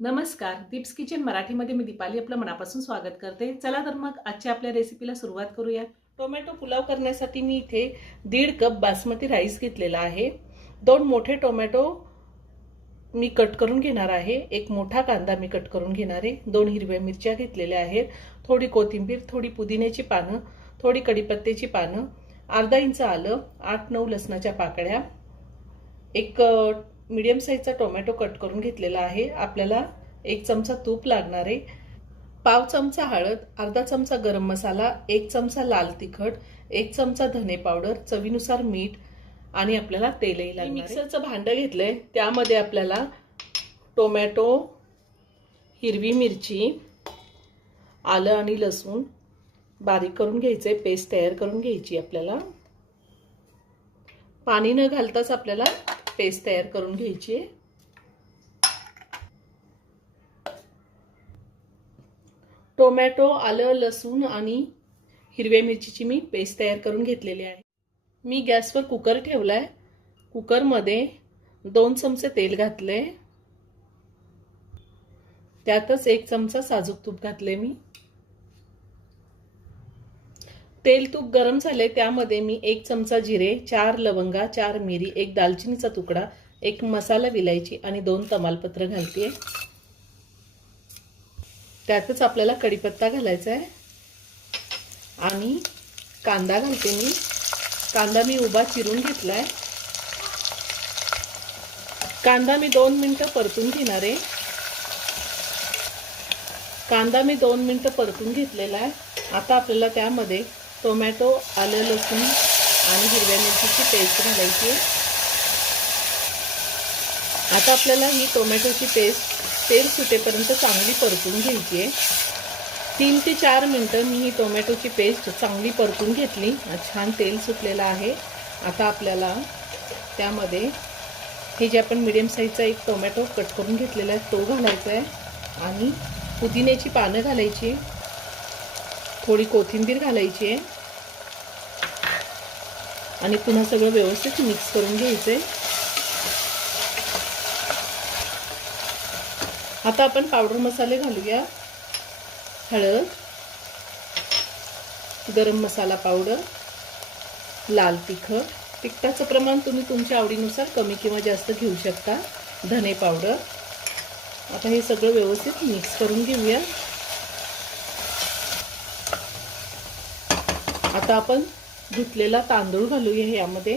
नमस्कार, दीप्स किचन मराठीमध्ये मी दीपाली आपलं मनापासून स्वागत करते। चला तर मग आजच्या आपल्या रेसिपीला सुरुवात करूया। टोमॅटो पुलाव करण्यासाठी मी इथे 1.5 कप बासमती राईस घेतलेला आहे। 2 मोठे टोमॅटो मी कट करून घेणार आहे। एक मोठा कांदा मी कट करून घेणार आहे। 2 हिरव्या मिरच्या घेतलेल्या आहेत। थोडी कोथिंबीर, थोडी पुदिन्याची पानं, थोडी कढीपत्त्याची पानं, अर्धा इंच आलं, 8-9 लसणाच्या पाकळ्या, एक मीडियम साइजचा टोमॅटो कट करून घेतलेला आहे। आपल्याला 1 चमचा तूप लागणार आहे, पाव चमचा हळद, अर्धा चमचा गरम मसाला, 1 चमचा लाल तिखट, 1 चमचा धने पावडर, चवीनुसार मीठ आणि आपल्याला तेलही लागणार आहे। मिक्सरचं भांडं घेतलंय, त्यामध्ये आपल्याला टोमॅटो, हिरवी मिरची, आलं आणि लसूण बारीक करून घ्यायचे, पेस्ट तयार करून घ्यायची। आपल्याला पाणी न घालताच आपल्याला पेस्ट तयार करून घ्यायची आहे। टोमॅटो, आलं, लसूण आणि हिरव्या मिरचीची मी पेस्ट तयार करून घेतलेली आहे। मी गॅसवर कुकर ठेवलाय। कुकरमध्ये 2 चमचे तेल घातले, त्यातच 1 चमचा साजूक तूप घातले। मी तेल तूप गरम झाले, त्यामध्ये मी 1 चमचा जिरे, 4 लवंगा, 4 मिरी, 1 दालचिनीचा तुकडा, 1 मसाला विलायची आणि 2 तमालपत्र घालते। त्यातच आपल्याला कढीपत्ता घालायचा आहे आणि कांदा घालते। मी कांदा उभा चिरून घेतलाय। कांदा मी 2 मिनिटं परतून घेणार आहे। कांदा मी 2 मिनिटं परतून घेतलेला आहे। आता आपल्याला त्यामध्ये टोमॅटो, आलं, लसूण आणि हिरव्या मिरचीची पेस्ट घालायची आहे। आता आपल्याला ही टोमॅटोची पेस्ट तेल सुटेपर्यंत चांगली परतून घ्यायची आहे। 3 ते 4 मिनिटं मी ही टोमॅटोची पेस्ट चांगली परतून घेतली। छान तेल सुटलेलं आहे। आता आपल्याला त्यामध्ये हे जे आपण मीडियम साईजचा एक टोमॅटो कट करून घेतलेला आहे तो घालायचा आहे आणि पुदिन्याची पानं घालायची, थोडी कोथिंबीर घालायची आहे आणि पुन्हा सगळं व्यवस्थित मिक्स करून घ्यायचंय। आता आपण पावडर मसाले घालूया। हळद, गरम मसाला पावडर, लाल तिखट, तिखटाचं प्रमाण तुम्ही तुमच्या आवडीनुसार कमी किंवा जास्त घेऊ शकता, धने पावडर। आता हे सगळं व्यवस्थित मिक्स करून घेऊया। आता आपण धुतलेला तांदूळ घालूया यामध्ये।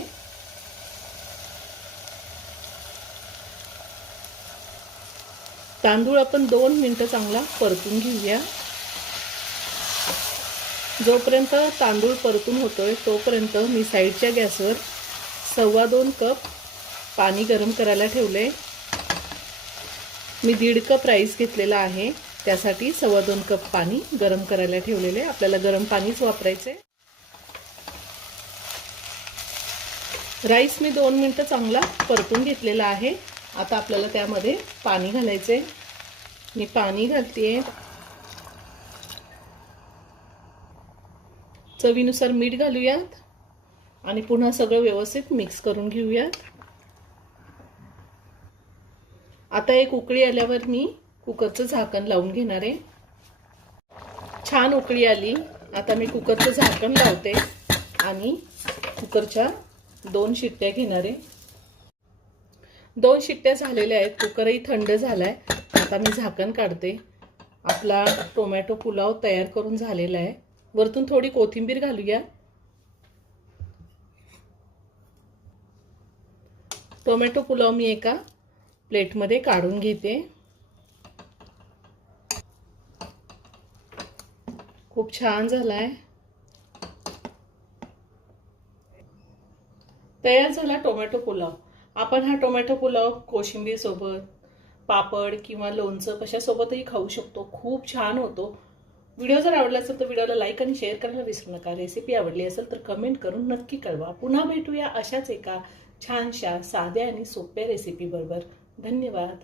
तांदूळ आपण 2 मिनिटं चांगला परतून घेऊया। जोपर्यंत तांदूळ परतून होतोय तोपर्यंत मी साईडच्या गॅसवर 2.25 कप पाणी गरम करायला ठेवले। मी 1.5 कप राईस घेतलेला आहे, त्यासाठी 2.25 कप पाणी गरम करायला ठेवलेले। आपल्याला गरम पाणीच वापरायचे। राईस मी 2 मिनिटं चांगला परतून घेतलेला आहे। आता आपल्याला त्यामध्ये पाणी घालायचे। मी पाणी घालतेय, चवीनुसार मीठ घालूयात आणि पुन्हा सगळं व्यवस्थित मिक्स करून घेऊयात। आता एक उकळी आल्यावर मी कुकरचं झाकण लावून घेणार आहे। छान उकळी आली, आता मी कुकरचं झाकण लावते आणि कुकरच्या 2 शिट्ट्या घेणार आहे। 2 शिट्ट्या झालेल्या आहेत, कुकरही थंड झालाय। आता मी झाकण काढते। आपला टोमॅटो पुलाव तयार करून झालेला आहे। वरतून थोडी कोथिंबीर घालूया। टोमॅटो पुलाव मी एका प्लेटमध्ये काढून घेते। खूप छान झालाय। तयार झाला टोमॅटो पुलाव। आपण हा टोमॅटो पुलाव कोशिंबीर सोबत, पापड किंवा लोणचं कशासोबतही खाऊ शकतो। खूप छान होतो। व्हिडिओ जर आवडला असेल तर व्हिडिओला लाईक आणि शेअर करायला विसरू नका। रेसिपी आवडली असेल तर कमेंट करून नक्की कळवा। पुन्हा भेटूया अशाच एका छानशा साध्या आणि सोप्या रेसिपी बरोबर। धन्यवाद।